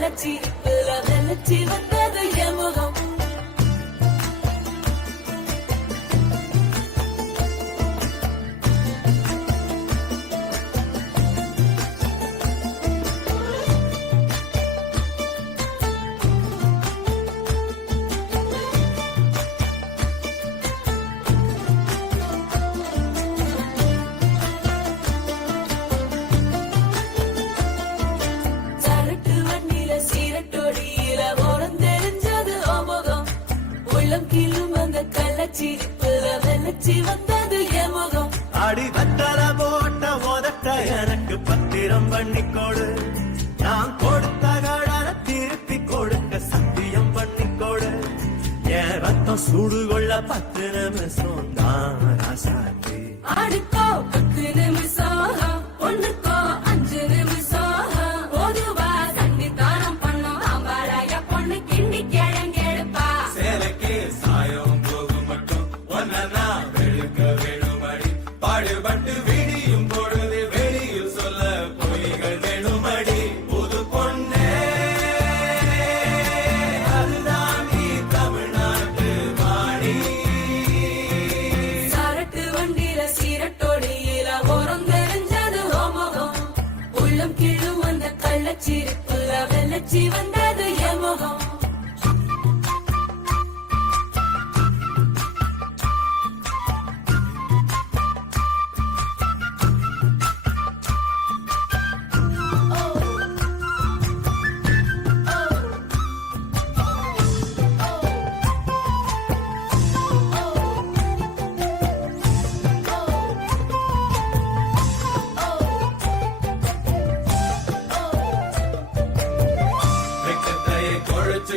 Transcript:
கள்ளச்சிரிப்புல வெள்ளச்சி வந்தது என் முகம். சரட்டு வண்டியில சீரட்டோடியில ஓரம் தெரிஞ்சது ஓமுகம். உள்ளம் கீழும் அந்த கள்ளச்சிரிப்புல வெள்ளச்சி வந்தது என் முகம். அடி வத்தல போட்ட உதட்ட எனக்கு பத்திரம் பண்ணிக்கோடு. நான் கொடுத்த கடன திருப்பி கொடுக்க சத்தியம் பண்ணிக்கோடு. என் ரத்தம் சூடு கொள்ள 10 நிமிஷம் தான் ராசாத்தி. ஆடுக்கோ 10 நிமிஷம், ஒண்ணுக்கோ 5 நிமிஷம். பொதுவா சண்டித்தானம் பண்ணும் ஆம்பாளைய பொண்ணு கிண்டி கிழங்கெடுப்பா. சேலைக்கு சாயம் போகும் மட்டும் ஒன்னா வெளுக்க வேணுமடி. பாடுபட்டு விடியும் பொழுது வெளியில் சொல்ல பொய்கள் வேணுமடி. புது பொண்ணே அதுதான் நீ தமிழ்நாட்டு வாணி. சரட்டு வண்டியில சீரட்டோடியில ஓரம் தெரிஞ்சது ஓமுகம். உள்ளம் கீழும் அந்த கள்ளச்சிரிப்புல வெள்ளச்சி வந்தது என் முகம். வெக்கத்தையை குழைச்சு